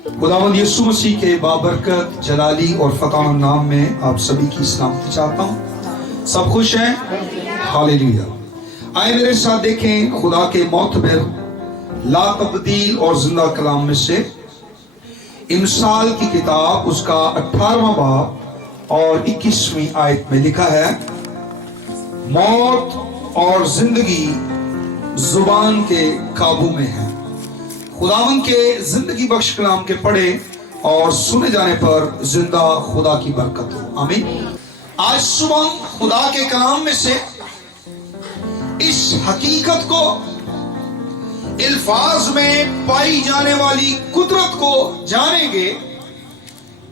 खुदावंद यीशु मसीह के बाबरकत जलाली और फताह नाम में आप सभी की सलामती चाहता हूँ। सब खुश हैं? हालेलुया। आए मेरे साथ देखें खुदा के मोतबर ला तब्दील और जिंदा कलाम में से इमसाल की किताब उसका 18वां बाब और 21वीं आयत में लिखा है, मौत और जिंदगी जुबान के काबू में है। खुदावन के जिंदगी बख्श कलाम के पढ़े और सुने जाने पर जिंदा खुदा की बरकत हो। आमीन। आज सुबह खुदा के कलाम में से इस हकीकत को, अल्फाज में पाई जाने वाली कुदरत को जानेंगे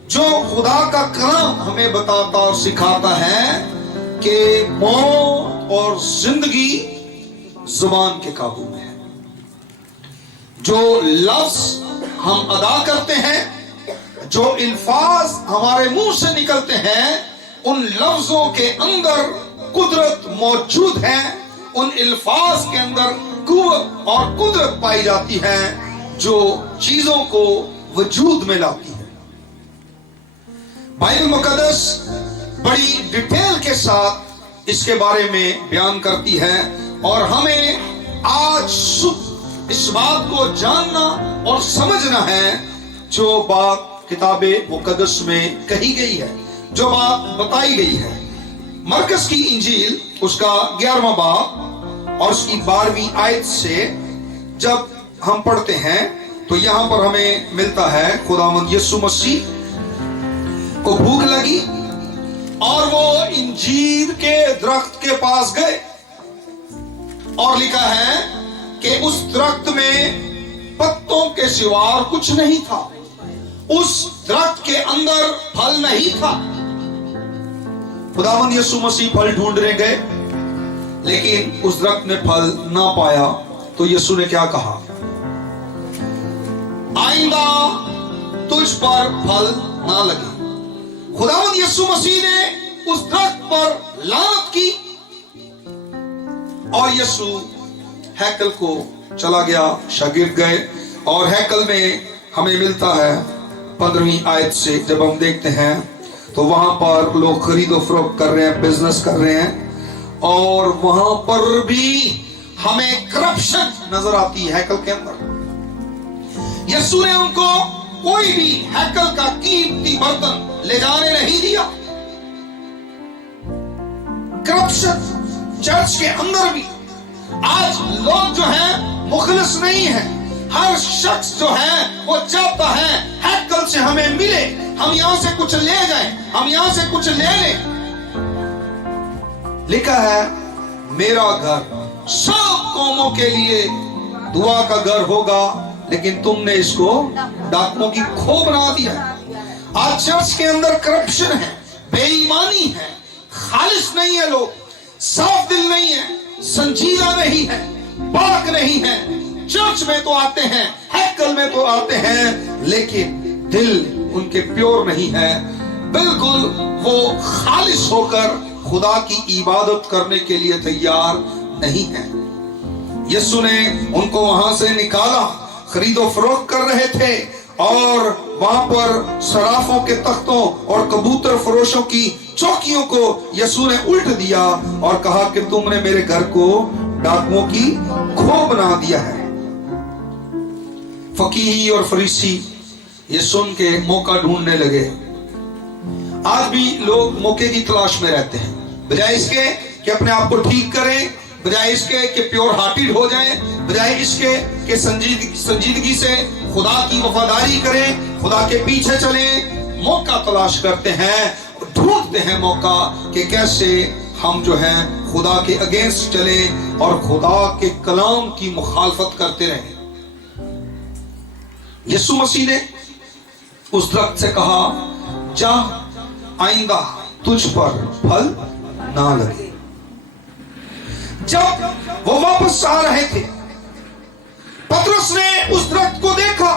जो खुदा का कलाम हमें बताता और सिखाता है कि मौत और जिंदगी जुबान के काबू में है। जो लफ्ज हम अदा करते हैं, जो अल्फाज हमारे मुंह से निकलते हैं, उन लफ्जों के अंदर कुदरत मौजूद है। उन अल्फाज के अंदर कुव्वत और कुदरत पाई जाती है जो चीजों को वजूद में लाती है। बाइबल मुकद्दस बड़ी डिटेल के साथ इसके बारे में बयान करती है और हमें आज इस बात को जानना और समझना है जो बात किताबे मुकद्दस में कही गई है, जो बात बताई गई है। मरकस की इंजील उसका 11वां बाब और उसकी 12वीं आयत से जब हम पढ़ते हैं तो यहां पर हमें मिलता है, खुदावंद यीशु मसीह को भूख लगी और वो इंजीर के दरख्त के पास गए और लिखा है कि उस दरख्त में पत्तों के सिवा कुछ नहीं था। उस दरख्त के अंदर फल नहीं था। खुदावंद यीशु मसीह फल ढूंढने गए लेकिन उस दरख्त ने फल ना पाया तो यीशु ने क्या कहा, आइंदा तुझ पर फल ना लगे। खुदावंद यीशु मसीह ने उस दरख्त पर लानत की और यीशु हैकल को चला गया, शागिर्द गए और हैकल में हमें मिलता है 15वीं आयत से जब हम देखते हैं तो वहां पर लोग खरीदो फरोख्त कर रहे हैं, बिजनेस कर रहे हैं और वहां पर भी हमें करप्शन नजर आती है हैकल के अंदर। यीशु ने उनको कोई भी हैकल का कीमती बर्तन ले जाने नहीं दिया। करप्शन चर्च के अंदर भी आज लोग जो हैं मुखलिस नहीं है। हर शख्स जो है वो चाहता है हैकल से हमें मिले, हम यहां से कुछ ले जाएं, हम यहां से कुछ ले लें। लिखा है, मेरा घर सब कौमों के लिए दुआ का घर होगा लेकिन तुमने इसको डाकुओं की खो बना दिया। आज चर्च के अंदर करप्शन है, बेईमानी है, खालिस नहीं है, लोग साफ दिल नहीं है, संजीदा नहीं है, पाक नहीं है। चर्च में तो आते हैं, हैकल में तो आते हैं लेकिन दिल उनके प्योर नहीं है। बिल्कुल वो खालिस होकर खुदा की इबादत करने के लिए तैयार नहीं है। यीशु ने उनको वहां से निकाला, खरीदो फरोख्त कर रहे थे और वहां पर सराफों के तख्तों और कबूतर फरोशों की चौकियों को यीशु ने उल्ट दिया और कहा कि तुमने मेरे घर को डाकुओं की खो बना दिया है। फकीही और फरीसी ये सुन के मौका ढूंढने लगे। आज भी लोग मौके की तलाश में रहते हैं, बजाय इसके कि अपने आप को ठीक करें, बजाय इसके कि प्योर हार्टेड हो जाएं, बजाय इसके कि संजीदगी से खुदा की वफादारी करें, खुदा के पीछे चलें, मौका तलाश करते हैं, ढूंढते हैं मौका कि कैसे हम जो है खुदा के अगेंस्ट चले और खुदा के कलाम की मुखालफत करते रहें। यीशु मसीह ने उस दरख्त से कहा, जा आइंदा तुझ पर फल ना लगे। जब वो वापस आ रहे थे, पतरस ने उस दरख्त को देखा,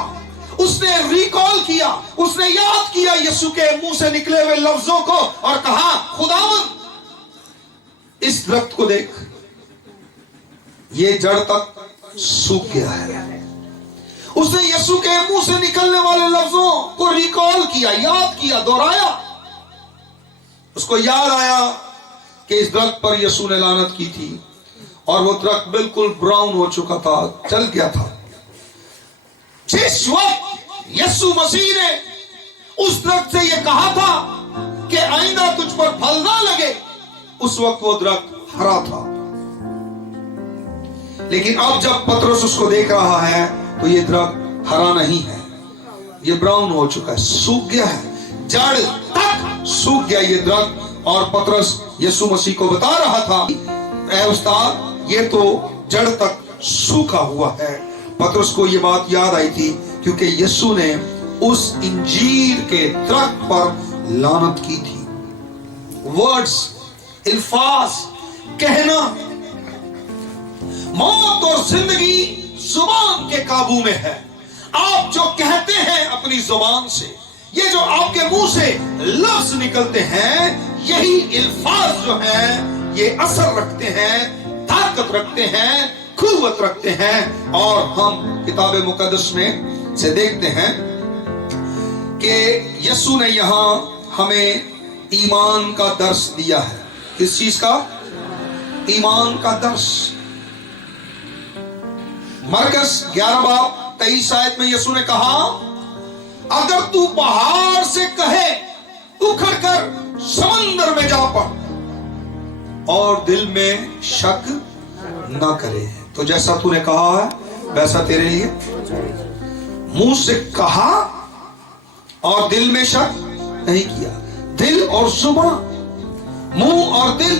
उसने रिकॉल किया, उसने याद किया यीशु के मुंह से निकले हुए लफ्जों को और कहा, खुदावंद इस दरख्त को देख, ये जड़ तक सूख गया है उसने यीशु के मुंह से निकलने वाले लफ्जों को रिकॉल किया, याद किया, दोहराया। उसको याद आया कि इस दरख्त पर यीशु ने लानत की थी और वो दरख्त बिल्कुल ब्राउन हो चुका था, जल गया था। जिस वक्त यीशु मसीह ने उस दरख्त से यह कहा था कि आइंदा तुझ पर फल ना लगे, उस वक्त वो दरख्त हरा था। लेकिन अब जब पतरस उसको देख रहा है तो ये दरख्त हरा नहीं है, ये ब्राउन हो चुका है, सूख गया है, जड़ तक सूख गया ये दरख्त। और पतरस यीशु मसीह को बता रहा था, ऐ उस्ताद, ये तो जड़ तक सूखा हुआ है। पतरस को ये बात याद आई थी क्योंकि यीशु ने उस इंजीर के दरख्त पर लानत की थी। वर्ड्स, अल्फाज, कहना, मौत और जिंदगी जुबान के काबू में है। आप जो कहते हैं अपनी जुबान से, ये जो आपके मुंह से लफ्ज निकलते हैं, यही अल्फाज जो हैं ये असर रखते हैं, ताकत रखते हैं, कुव्वत रखते हैं। और हम किताब मुकद्दस में से देखते हैं कि यीशु ने यहां हमें ईमान का दर्श दिया है। किस चीज का? ईमान का दर्श। मरकस 11 बाब 23 आयत में यीशु ने कहा, अगर तू पहाड़ से कहे उखड़ कर समंदर में जा पड़ और दिल में शक ना करे, तो जैसा तूने कहा है वैसा तेरे लिए। मुंह से कहा और दिल में शक नहीं किया। दिल और जुबान, मुंह और दिल।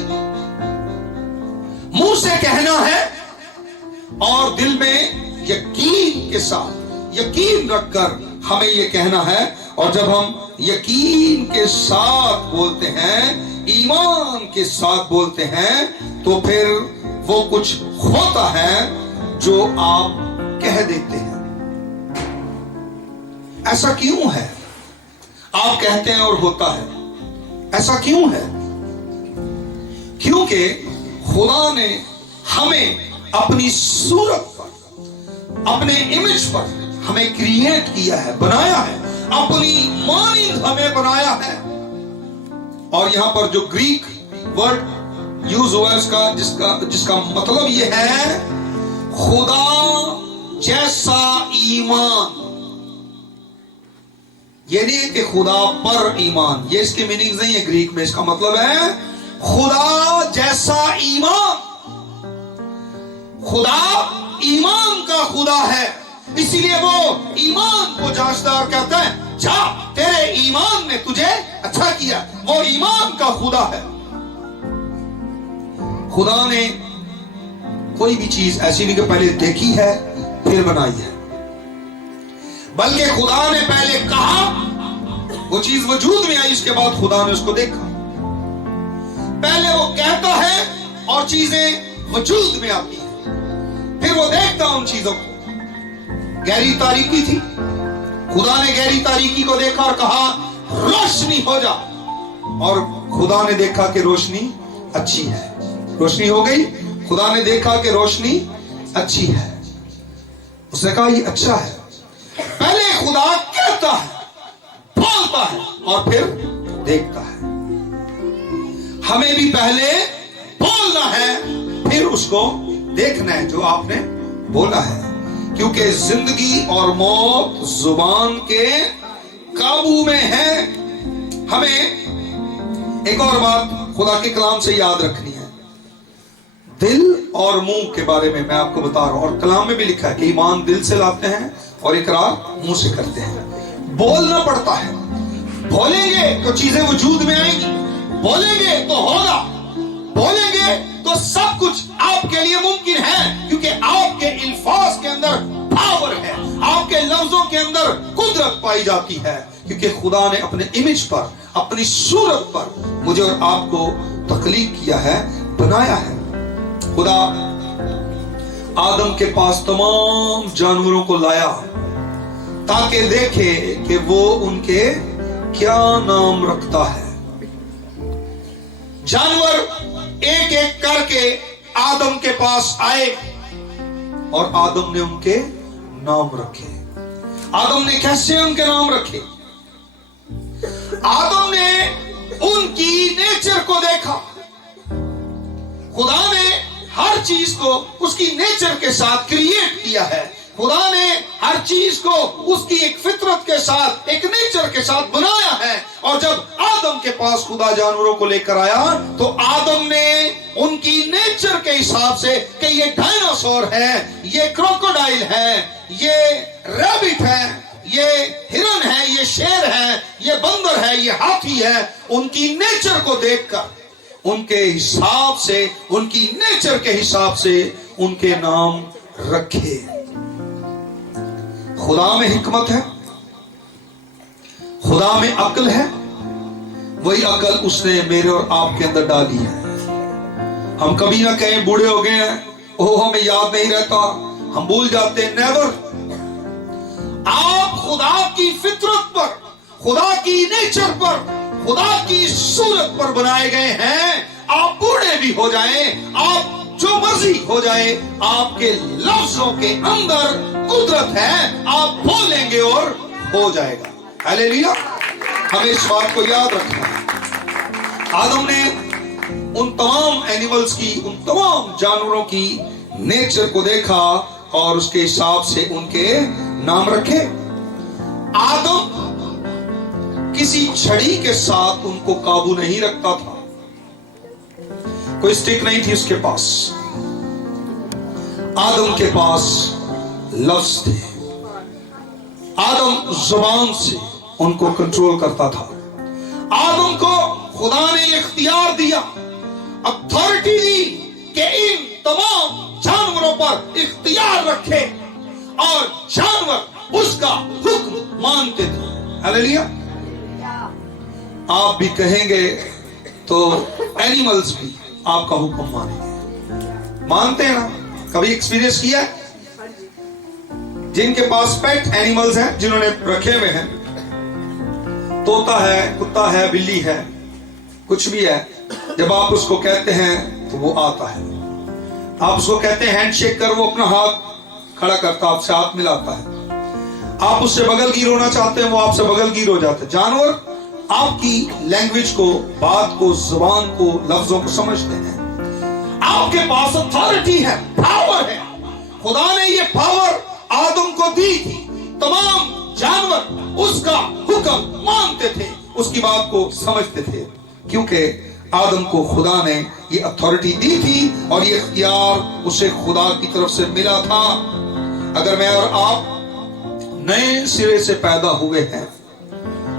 मुंह से कहना है और दिल में यकीन के साथ, यकीन रखकर हमें यह कहना है। और जब हम यकीन के साथ बोलते हैं, ईमान के साथ बोलते हैं, तो फिर वो कुछ होता है जो आप कह देते हैं। ऐसा क्यों है? आप कहते हैं और होता है, ऐसा क्यों है? क्योंकि खुदा ने हमें अपनी सूरत पर, अपने इमेज पर हमें क्रिएट किया है, बनाया है, अपनी मानिंद हमें बनाया है। और यहां पर जो ग्रीक वर्ड यूज हुआ है उसका जिसका मतलब यह है खुदा जैसा ईमान। ये नहीं है कि खुदा पर ईमान, ये इसकी मीनिंग नहीं है ग्रीक में। इसका मतलब है खुदा जैसा ईमान। खुदा ईमान का खुदा है, इसीलिए वो ईमान को जांचता और कहता है, जा, तेरे ईमान ने तुझे अच्छा किया। वो ईमान का खुदा है। खुदा ने कोई भी चीज ऐसी नहीं कि पहले देखी है फिर बनाई है, बल्कि खुदा ने पहले कहा, वो चीज वजूद में आई, उसके बाद खुदा ने उसको देखा। पहले वो कहता है और चीजें वजूद में आती हैं, फिर वो देखता उन चीजों को। गहरी तारीकी थी, खुदा ने गहरी तारीकी को देखा और कहा रोशनी हो जा, और खुदा ने देखा कि रोशनी अच्छी है, रोशनी हो गई। खुदा ने देखा कि रोशनी अच्छी है, उसने कहा ये अच्छा है। पहले खुदा कहता है, बोलता है और फिर देखता है। हमें भी पहले बोलना है फिर उसको देखना है जो आपने बोला है, क्योंकि जिंदगी और मौत जुबान के काबू में है। हमें एक और बात खुदा के कलाम से याद रखनी है। दिल और मुंह के बारे में मैं आपको बता रहा हूं, और कलाम में भी लिखा है कि ईमान दिल से लाते हैं और इकरार मुंह से करते हैं। बोलना पड़ता है, बोलेंगे तो चीजें वजूद में आएंगी, बोलेंगे तो होगा, बोलेंगे तो सब कुछ आपके लिए मुमकिन है, क्योंकि आपके अल्फाज के अंदर पावर है, आपके लफ्जों के अंदर कुदरत पाई जाती है, क्योंकि खुदा ने अपने इमेज पर, अपनी सूरत पर मुझे और आपको तख्लीक किया है, बनाया है। खुदा आदम के पास तमाम जानवरों को लाया ताकि देखे कि वो उनके क्या नाम रखता है। जानवर एक एक करके आदम के पास आए और आदम ने उनके नाम रखे। आदम ने कैसे उनके नाम रखे? आदम ने उनकी नेचर को देखा। खुदा ने हर चीज को उसकी नेचर के साथ क्रिएट किया है। खुदा ने हर चीज को उसकी एक फितरत के साथ, एक नेचर के साथ बनाया है। और जब आदम के पास खुदा जानवरों को लेकर आया तो आदम ने उनकी नेचर के हिसाब से कि ये डायनासोर है, ये क्रोकोडाइल है, ये रैबिट है, ये हिरन है, ये शेर है, ये बंदर है, ये हाथी है, उनकी नेचर को देखकर उनके हिसाब से, उनकी नेचर के हिसाब से उनके नाम रखे। खुदा में हिकमत है, खुदा में अक्ल है, वही अक्ल उसने मेरे और आपके अंदर डाली है। हम कभी ना कहें बूढ़े हो गए हैं, ओह हमें याद नहीं रहता, हम भूल जाते हैं। नेवर। आप खुदा की फितरत पर, खुदा की नेचर पर, खुदा की सूरत पर बनाए गए हैं। आप बूढ़े भी हो जाएं, आप जो मर्जी हो जाए, आपके लफ्जों के अंदर कुदरत है, आप बोलेंगे और हो जाएगा। हालेलुया। हमें इस बात को याद रखना है। आदम ने उन तमाम एनिमल्स की, उन तमाम जानवरों की नेचर को देखा और उसके हिसाब से उनके नाम रखे। आदम किसी छड़ी के साथ उनको काबू नहीं रखता था, कोई स्टिक नहीं थी उसके पास। आदम के पास लफ्ज थे। आदम जुबान से उनको कंट्रोल करता था। आदम को खुदा ने इख्तियार दिया, अथॉरिटी दी कि इन तमाम जानवरों पर इख्तियार रखे और जानवर उसका हुक्म मानते थे। हालेलुया। आप भी कहेंगे तो एनिमल्स भी आपका हुक्म मानेंगे। मानते हैं ना? कभी एक्सपीरियंस किया है? जिनके पास पेट एनिमल्स हैं, जिन्होंने रखे हुए हैं, तोता है, कुत्ता है, बिल्ली है, कुछ भी है, जब आप उसको कहते हैं तो वो आता है। आप उसको कहते हैं हैंडशेक कर, वो अपना हाथ खड़ा करता, आपसे हाथ मिलाता है। आप उससे बगलगीर होना चाहते हैं, वो आपसे बगलगीर हो जाते हैं। जानवर आपकी लैंग्वेज को, बात को, जुबान को, लफ्जों को समझते हैं। आपके पास अथॉरिटी है, पावर है। खुदा ने ये पावर आदम को दी थी। तमाम जानवर उसका हुक्म मानते थे, उसकी बात को समझते थे, क्योंकि आदम को खुदा ने ये अथॉरिटी दी थी और ये इख्तियार उसे खुदा की तरफ से मिला था। अगर मैं और आप नए सिरे से पैदा हुए हैं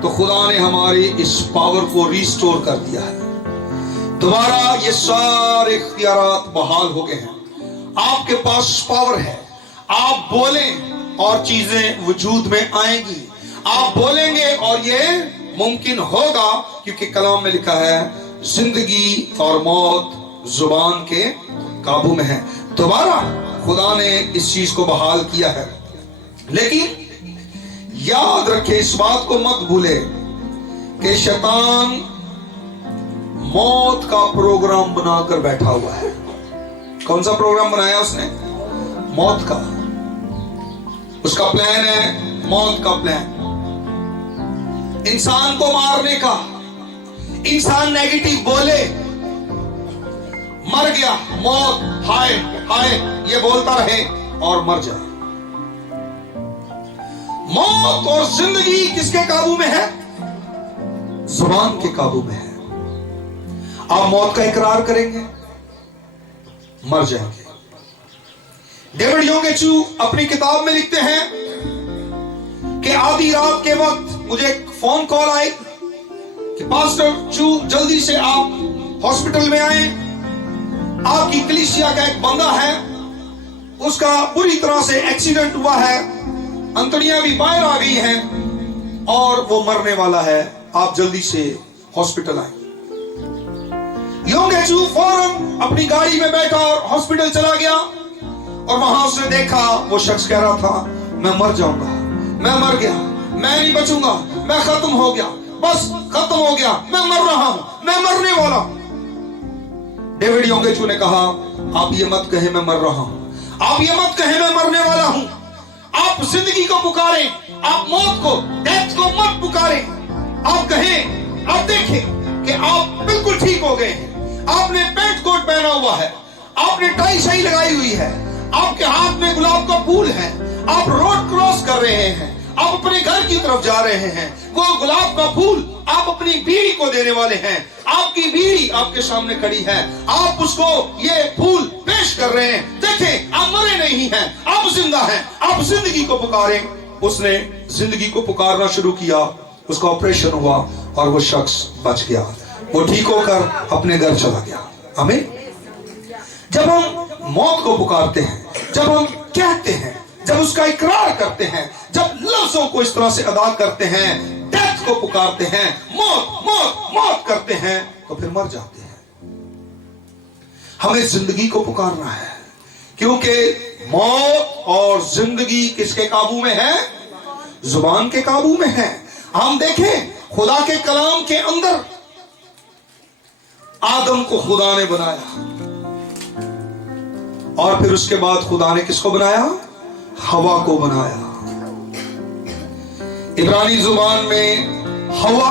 तो खुदा ने हमारी इस पावर को रिस्टोर कर दिया है। दोबारा ये सारे इख्तियारात बहाल हो गए हैं। आपके पास पावर है, आप बोलें और चीजें वजूद में आएंगी। आप बोलेंगे और ये मुमकिन होगा, क्योंकि कलाम में लिखा है जिंदगी और मौत जुबान के काबू में है। दोबारा खुदा ने इस चीज को बहाल किया है। लेकिन याद रखें, इस बात को मत भूले कि शैतान मौत का प्रोग्राम बनाकर बैठा हुआ है। कौन सा प्रोग्राम बनाया उसने? मौत का। उसका प्लान है मौत का प्लान, इंसान को मारने का। इंसान नेगेटिव बोले, मर गया, मौत, हाय हाय ये बोलता रहे और मर जाए। मौत और जिंदगी किसके काबू में है? जुबान के काबू में है। आप मौत का इकरार करेंगे, मर जाएंगे। डेविड योंगेचू अपनी किताब में लिखते हैं कि आधी रात के वक्त मुझे एक फोन कॉल आई कि पास्टर चू जल्दी से आप हॉस्पिटल में आए, आपकी कलीसिया का एक बंदा है, उसका बुरी तरह से एक्सीडेंट हुआ है, अंतड़ियां भी बाहर आ गई हैं और वो मरने वाला है, आप जल्दी से हॉस्पिटल आए। योंगेचू फौरन अपनी गाड़ी में बैठा और हॉस्पिटल चला गया और वहां उसने देखा वो शख्स कह रहा था मैं मर जाऊंगा, मैं मर गया, मैं नहीं बचूंगा, मैं खत्म हो गया, बस खत्म हो गया, मैं मर रहा हूं, मैं मरने वाला हूं। डेविड योंगेचू ने कहा आप ये मत कहे मैं मर रहा हूं, आप ये मत कहे मैं मरने वाला हूं। आप जिंदगी को पुकारें, आप मौत को, डेथ को मत पुकारें। आप कहें, आप देखें कि आप बिल्कुल ठीक हो गए हैं। आपने पेंट कोट पहना हुआ है, आपने टाई शाई लगाई हुई है, आपके हाथ में गुलाब का फूल है, आप रोड क्रॉस कर रहे हैं, आप अपने घर की तरफ जा रहे हैं, वो गुलाब का फूल आप अपनी बीवी को देने वाले हैं, आपकी बीवी आपके सामने खड़ी है, आप उसको ये फूल पेश कर रहे हैं। देखें, आप मरे नहीं हैं, आप जिंदा हैं, आप जिंदगी को पुकारें। उसने जिंदगी को पुकारना शुरू किया, उसका ऑपरेशन हुआ और वो शख्स बच गया, वो ठीक होकर अपने घर चला गया। आमीन। जब हम मौत को पुकारते हैं, जब हम कहते हैं, जब उसका इकरार करते हैं, जब लफ्जों को इस तरह से अदा करते हैं, डेथ को पुकारते हैं, मौत मौत मौत करते हैं, तो फिर मर जाते हैं। हमें जिंदगी को पुकारना है, क्योंकि मौत और जिंदगी किसके काबू में है? जुबान के काबू में है। हम देखें, खुदा के कलाम के अंदर आदम को खुदा ने बनाया और फिर उसके बाद खुदा ने किसको बनाया? हवा को बनाया। इब्रानी जुबान में हवा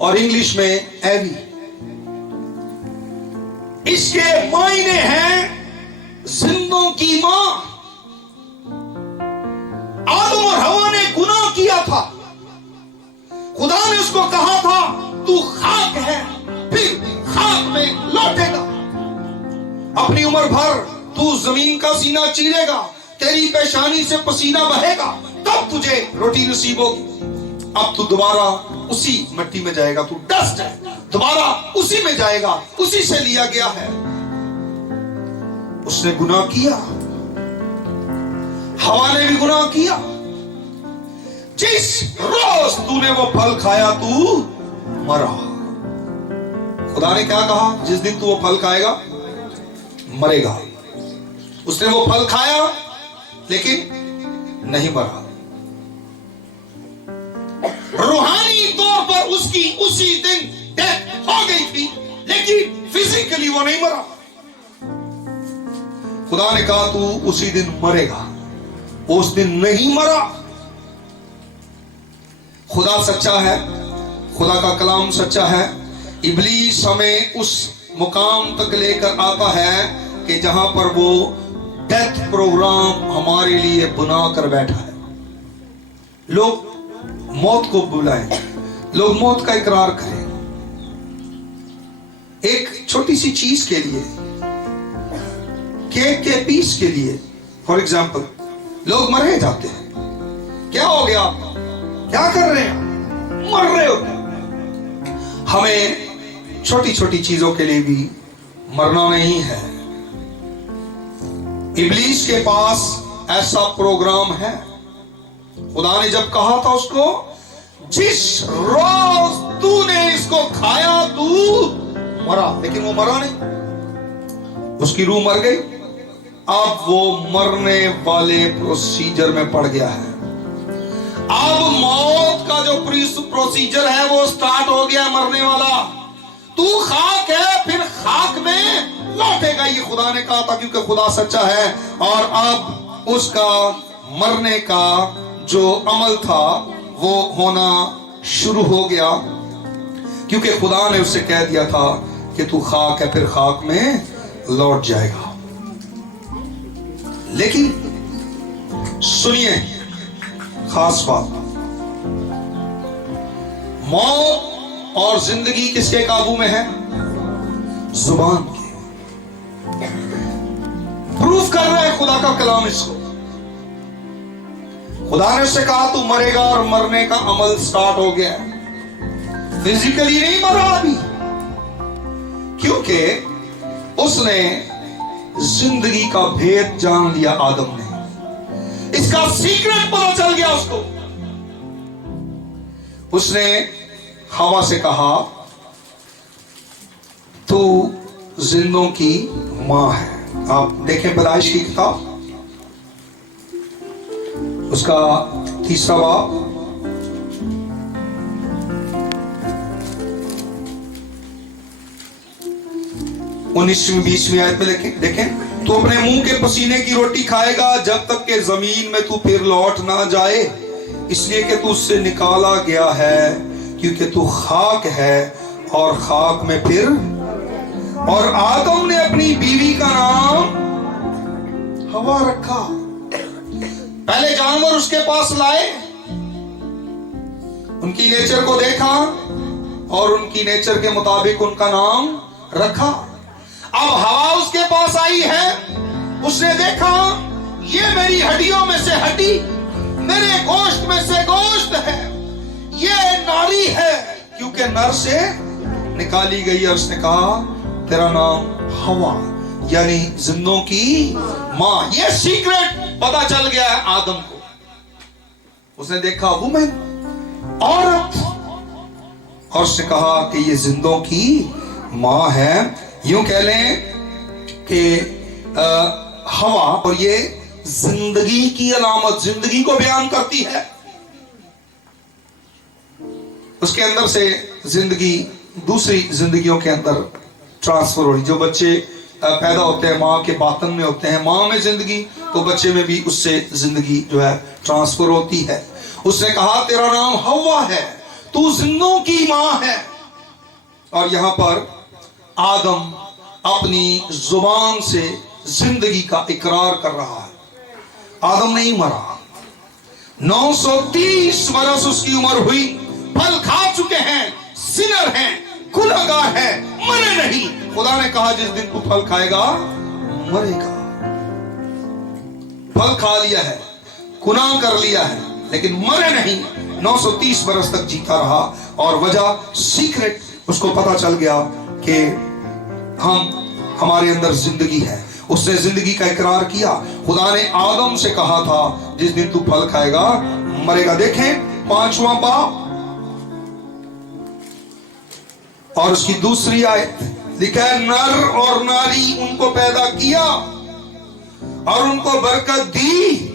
और इंग्लिश में एवी, इसके मायने हैं जिंदों की मां। आदम और हवा ने गुनाह किया था, खुदा ने उसको कहा था तू खाक है, फिर खाक में लौटेगा, अपनी उम्र भर तू जमीन का सीना चीरेगा, तेरी पेशानी से पसीना बहेगा, तब तुझे रोटी नसीब होगी। अब तू दोबारा उसी मिट्टी में जाएगा, तू डस्ट है, दोबारा उसी में जाएगा, उसी से लिया गया है। उसने गुनाह किया, हवा ने भी गुनाह किया। जिस रोज तूने वो फल खाया तू मरा। खुदा ने क्या कहा? जिस दिन तू वो फल खाएगा मरेगा। उसने वो फल खाया लेकिन नहीं मरा। रूहानी तौर पर उसकी उसी दिन डेथ हो गई थी, लेकिन फिजिकली वो नहीं मरा। खुदा ने कहा तू उसी दिन मरेगा, उस दिन नहीं मरा। खुदा सच्चा है, खुदा का कलाम सच्चा है। इब्लीस हमें उस मुकाम तक लेकर आता है कि जहां पर वो डेथ प्रोग्राम हमारे लिए बना कर बैठा है। लोग मौत को बुलाएं, लोग मौत का इकरार करें। एक छोटी सी चीज के लिए, केक के पीस के लिए, फॉर एग्जाम्पल, लोग मरे जाते हैं। क्या हो गया? क्या कर रहे हैं? मर रहे हो। हमें छोटी छोटी चीजों के लिए भी मरना नहीं है। इब्लीस के पास ऐसा प्रोग्राम है। खुदा ने जब कहा था उसको, जिस रोज तूने इसको खाया तू मरा, लेकिन वो मरा नहीं, उसकी रूह मर गई। अब वो मरने वाले प्रोसीजर में पड़ गया है। अब मौत का जो प्रोसीजर है वो स्टार्ट हो गया, मरने वाला। तू खाक है, फिर खाक में लौटेगा, ये खुदा ने कहा था, क्योंकि खुदा सच्चा है। और अब उसका मरने का जो अमल था वो होना शुरू हो गया, क्योंकि खुदा ने उससे कह दिया था कि तू खाक है, फिर खाक में लौट जाएगा। लेकिन सुनिए खास बात, मौत और जिंदगी किसके काबू में है? जुबान के। प्रूफ कर रहा है खुदा का कलाम इसको। खुदा ने उससे कहा तू मरेगा, और मरने का अमल स्टार्ट हो गया है। फिजिकली नहीं मरा अभी, क्योंकि उसने जिंदगी का भेद जान लिया। आदम ने इसका सीक्रेट पता चल गया उसको। उसने हवा से कहा तू जिंदों की मां है। आप देखें पैदाइश की किताब, उसका 3रा बाब, 19वीं 20वीं आयत में देखें, तो अपने मुंह के पसीने की रोटी खाएगा जब तक कि जमीन में तू फिर लौट ना जाए, इसलिए कि तू उससे निकाला गया है, क्योंकि तू खाक है और खाक में फिर। और आदम ने अपनी बीवी का नाम हवा रखा। पहले जानवर उसके पास लाए, उनकी नेचर को देखा और उनकी नेचर के मुताबिक उनका नाम रखा। अब हवा उसके पास आई है, उसने देखा ये मेरी हड्डियों में से हड्डी, मेरे गोश्त में से गोश्त है, ये नारी है क्योंकि नर से निकाली गई। और उसने कहा तेरा नाम हवा, यानी जिंदों की मां। ये सीक्रेट पता चल गया है आदम को। उसने देखा वुमेन, औरत, और उसने कहा कि ये जिंदों की मां है। यूं कह लें कि हवा, और ये जिंदगी की अलामत, जिंदगी को बयान करती है। उसके अंदर से जिंदगी दूसरी जिंदगियों के अंदर ट्रांसफर हो रही। जो बच्चे पैदा होते हैं माँ के बातन में होते हैं, माँ में जिंदगी, तो बच्चे में भी उससे जिंदगी जो है ट्रांसफर होती है। उसने कहा तेरा नाम हवा है, तू जिंदों की माँ है। और यहां पर आदम अपनी जुबान से जिंदगी का इकरार कर रहा है। आदम नहीं मरा, 930 बरस उसकी उम्र हुई, फल खा चुके हैं, सिनर हैं, गुनहगार हैं, मरे नहीं। खुदा ने कहा जिस दिन तू फल खाएगा मरेगा। फल खा लिया है, गुनाह कर लिया है, लेकिन मरे नहीं। 930 बरस तक जीता रहा। और वजह सीक्रेट उसको पता चल गया कि हमारे अंदर जिंदगी है। उसने जिंदगी का इकरार किया। खुदा ने आदम से कहा था जिस दिन तू फल खाएगा मरेगा। देखें 5वां बाब और उसकी दूसरी आयत लिखा है, नर और नारी उनको पैदा किया और उनको बरकत दी,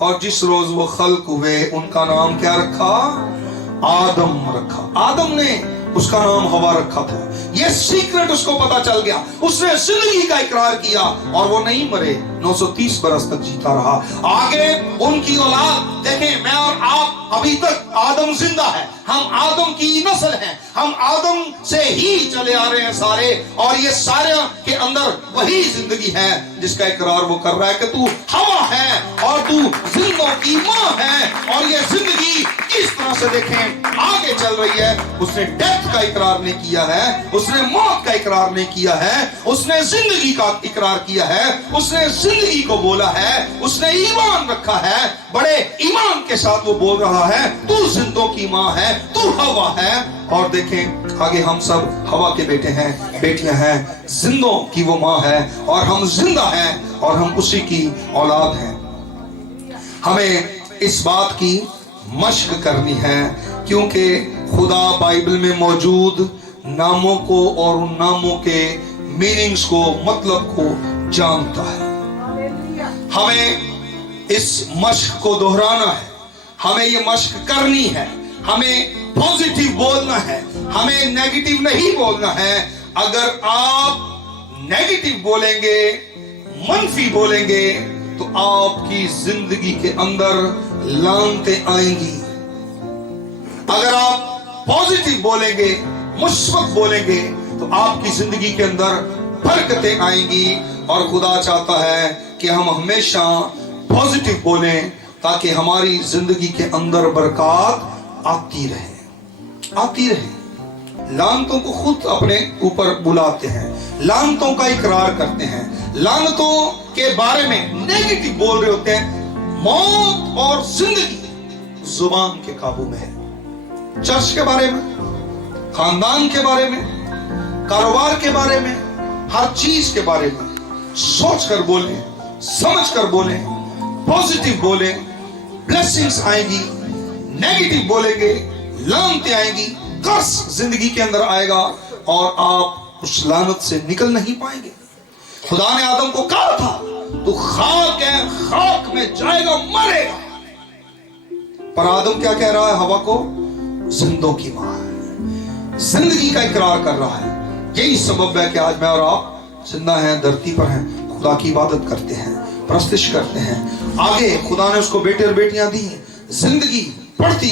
और जिस रोज वो खल्क हुए उनका नाम क्या रखा? आदम रखा। आदम ने उसका नाम हवा रखा था। ये सीक्रेट उसको पता चल गया। उसने जिंदगी का इकरार किया और वो नहीं मरे, 930 बरस तक जीता रहा। आगे उनकी औलाद देखें, मैं और आप अभी तक आदम जिंदा है, हम आदम की नस्ल हैं, हम आदम से ही चले आ रहे हैं सारे। और ये सारे के अंदर वही जिंदगी है जिसका इकरार वो कर रहा है कि तू हवा है और तू जिंदों की मां है। और ये जिंदगी किस तरह से देखें आगे चल रही है। उसने डेथ का इकरार नहीं किया है, उसने मौत का इकरार नहीं किया है, उसने जिंदगी का इकरार किया है, उसने जिंदगी को बोला है, उसने ईमान रखा है। बड़े ईमान के साथ वो बोल रहा है तू जिंदों की मां है, तू हवा है। और देखें आगे हम सब हवा के बेटे हैं, बेटियां हैं, जिंदों की वो मां है और हम जिंदा हैं और हम उसी की औलाद हैं। हमें इस बात की मश्क करनी है क्योंकि खुदा बाइबल में मौजूद नामों को और उन नामों के मीनिंग्स को, मतलब को जानता है। हमें इस मश्क को दोहराना है, हमें ये मश्क करनी है, हमें पॉजिटिव बोलना है, हमें नेगेटिव नहीं बोलना है। अगर आप नेगेटिव बोलेंगे, मनफी बोलेंगे, तो आपकी जिंदगी के अंदर लानतें आएंगी। अगर आप पॉजिटिव बोलेंगे, मुस्बत बोलेंगे, तो आपकी जिंदगी के अंदर बरकतें आएंगी। और खुदा चाहता है कि हम हमेशा पॉजिटिव बोलें ताकि हमारी जिंदगी के अंदर बरकत आती रहे, आती रहे। लानतों को खुद अपने ऊपर बुलाते हैं, लानतों का इकरार करते हैं, लानतों के बारे में नेगेटिव बोल रहे होते हैं। मौत और जिंदगी जुबान के काबू में है। चर्च के बारे में, खानदान के बारे में, कारोबार के बारे में, हर चीज के बारे में सोच कर बोले, समझ कर बोले, पॉजिटिव बोले, ब्लेसिंग्स आएगी। नेगेटिव बोलेंगे, लानतें आएंगी, कर्स जिंदगी के अंदर आएगा और आप उस लानत से निकल नहीं पाएंगे। खुदा ने आदम को कहा था तू खाक है, खाक में जाएगा, मरेगा। पर आदम क्या कह रहा है हवा को? जिंदों की मां है, जिंदगी का इकरार कर रहा है। यही सबब है कि आज मैं और आप जिंदा हैं, धरती पर हैं, खुदा की इबादत करते हैं, प्रस्तिश करते हैं। आगे खुदा ने उसको बेटे और बेटियां दी, जिंदगी बढ़ती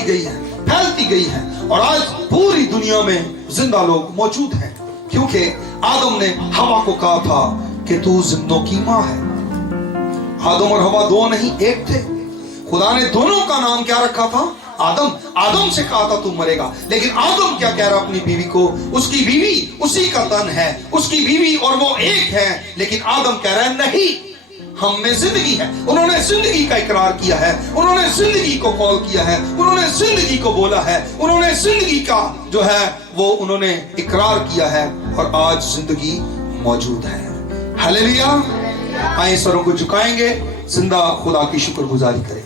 गई है, फैलती गई है, और आज पूरी दुनिया में जिंदा लोग मौजूद हैं, क्योंकि आदम ने हवा को कहा था कि तू जिंदों की माँ है। आदम और हवा दो नहीं, एक थे। खुदा ने दोनों का नाम क्या रखा था? आदम। आदम से कहा था तू मरेगा, लेकिन आदम क्या कह रहा अपनी बीवी को? उसकी बीवी उसी का तन है, उसकी बीवी और वो एक है, लेकिन आदम कह रहा है नहीं, हम में जिंदगी है। उन्होंने जिंदगी का इकरार किया है, उन्होंने जिंदगी को कॉल किया है, उन्होंने जिंदगी को बोला है, उन्होंने जिंदगी का जो है वो उन्होंने इकरार किया है, और आज जिंदगी मौजूद है। हालेलुया। आइए सरों को झुकाएंगे, जिंदा खुदा की शुक्रगुजारी करें।